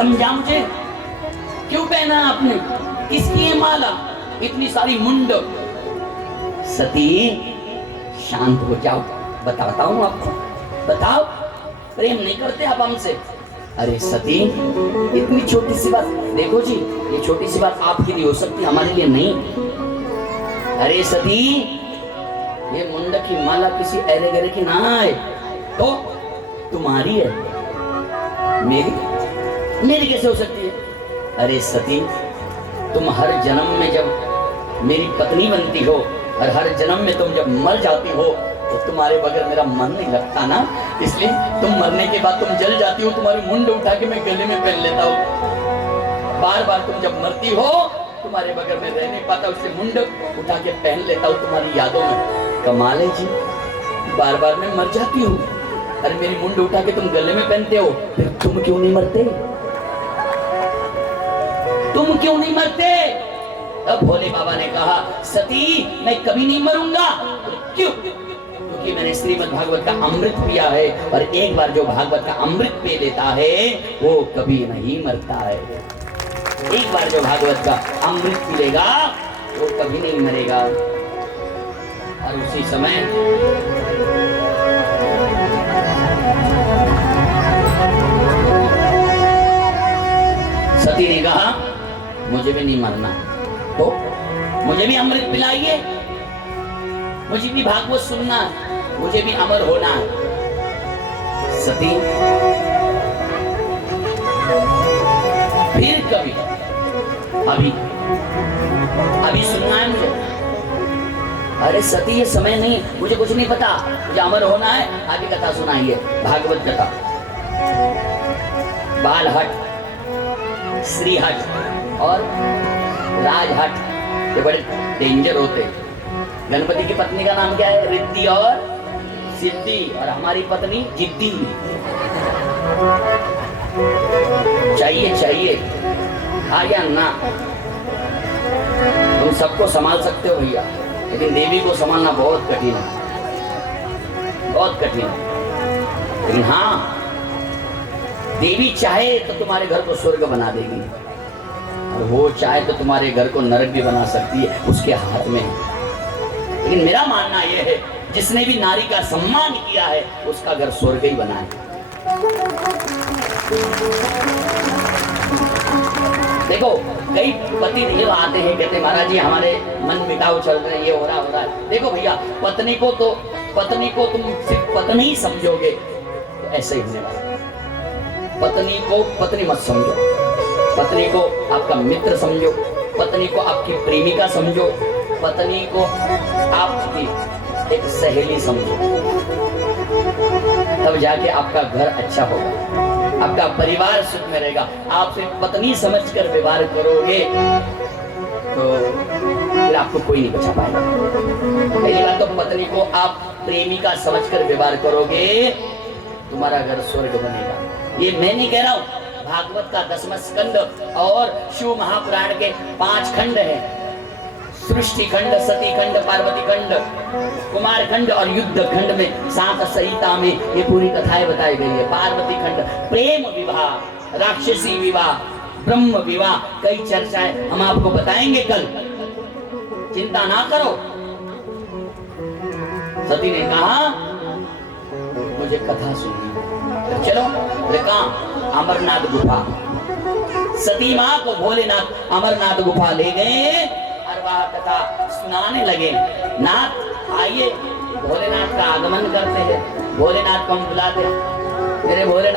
समझा मुझे, क्यों पहना आपने, किसकी है माला, इतनी सारी मुंड। सती शांत हो जाओ, बताता हूं आपको, बताओ प्रेम नहीं करते आप हमसे। अरे सती इतनी छोटी सी बात, देखो जी ये छोटी सी बात आपके लिए हो सकती है, हमारे लिए नहीं। अरे सती ये मुंड की माला किसी ऐरे गरे की ना है, तो तुम्हारी है, मेरी कैसे हो सकती है। अरे सती तुम हर जन्म में जब मेरी पत्नी बनती हो और हर जन्म में तुम जब मर जाती हो तो तुम्हारे बगैर मेरा मन नहीं लगता ना, इसलिए तुम मरने के बाद तुम जल जाती हो, तुम्हारी मुंड उठा के मैं गले में पहन लेता हूँ। बार बार तुम जब मरती हो तुम्हारे बगैर मैं रह नहीं पाता, उससे मुंड उठा के पहन लेता हूँ तुम्हारी यादों में। कमाल है जी, बार बार मैं मर जाती हूँ, अरे मेरी मुंड उठा के तुम गले में पहनते हो, फिर तुम क्यों नहीं मरते, तुम क्यों नहीं मरते। तब भोले बाबा ने कहा सती मैं कभी नहीं मरूंगा, क्यों, क्योंकि मैंने श्रीमद् भागवत का अमृत पिया है, और एक बार जो भागवत का अमृत पी लेता है वो कभी नहीं मरता है। एक बार जो भागवत का अमृत पी लेगा वो कभी नहीं मरेगा। और उसी समय सती ने कहा मुझे भी नहीं मरना, तो मुझे भी अमृत पिलाइए, मुझे भी भागवत सुनना है, मुझे भी अमर होना है। सती फिर कभी अभी सुनना है मुझे। अरे सती ये समय नहीं, मुझे कुछ नहीं पता, मुझे अमर होना है, आगे कथा सुनाइए, भागवत कथा। बालहट, श्रीहट और राजहट ये बड़े डेंजर होते। गणपति की पत्नी का नाम क्या है, रिद्धि और सिद्धि, और हमारी पत्नी जिद्दी। चाहिए हाँ या ना, तुम सबको संभाल सकते हो भैया, लेकिन देवी को संभालना बहुत कठिन है, बहुत कठिन है। लेकिन हाँ देवी चाहे तो तुम्हारे घर को स्वर्ग बना देगी, और वो चाहे तो तुम्हारे घर को नरक भी बना सकती है, उसके हाथ में है। लेकिन मेरा मानना यह है जिसने भी नारी का सम्मान किया है उसका घर स्वर्ग ही बना है। देखो कई पति देव आते हैं, कहते महाराज जी हमारे मन मिटाव चल रहे हैं, ये हो रहा है। देखो भैया पत्नी को तुम सिर्फ पत्नी ही समझोगे तो ऐसे ही होने वाला। पत्नी को पत्नी मत समझो, पत्नी को आपका मित्र समझो, पत्नी को आपकी प्रेमिका समझो, पत्नी को आपकी एक सहेली समझो, तब जाके आपका घर अच्छा होगा, आपका परिवार सुख में रहेगा। आप सिर्फ पत्नी समझकर व्यवहार करोगे तो फिर आपको कोई नहीं बचा पाएगा। पहली बात तो पत्नी को आप प्रेमिका समझकर व्यवहार करोगे, तुम्हारा घर स्वर्ग बनेगा। ये मैं नहीं कह रहा हूं, भागवत का 10वां स्कंद और शिव महापुराण के 5 खंड है, सृष्टि खंड, सती खंड, पार्वती खंड, कुमार खंड और युद्ध खंड में 7 संहिता में ये पूरी कथाएं बताई गई है। पार्वती खंड प्रेम विवाह, राक्षसी विवाह, ब्रह्म विवाह, कई चर्चाएं हम आपको बताएंगे कल, चिंता ना करो। सती ने कहा मुझे कथा सुननी, तो चलो अमरनाथ गुफा। सती मां को भोलेनाथ अमरनाथ गुफा ले गए और वह कथा सुनाने लगे। नाथ आइए, भोलेनाथ का आगमन करते हैं, भोलेनाथ को हम बुलाते हैं, मेरे भोले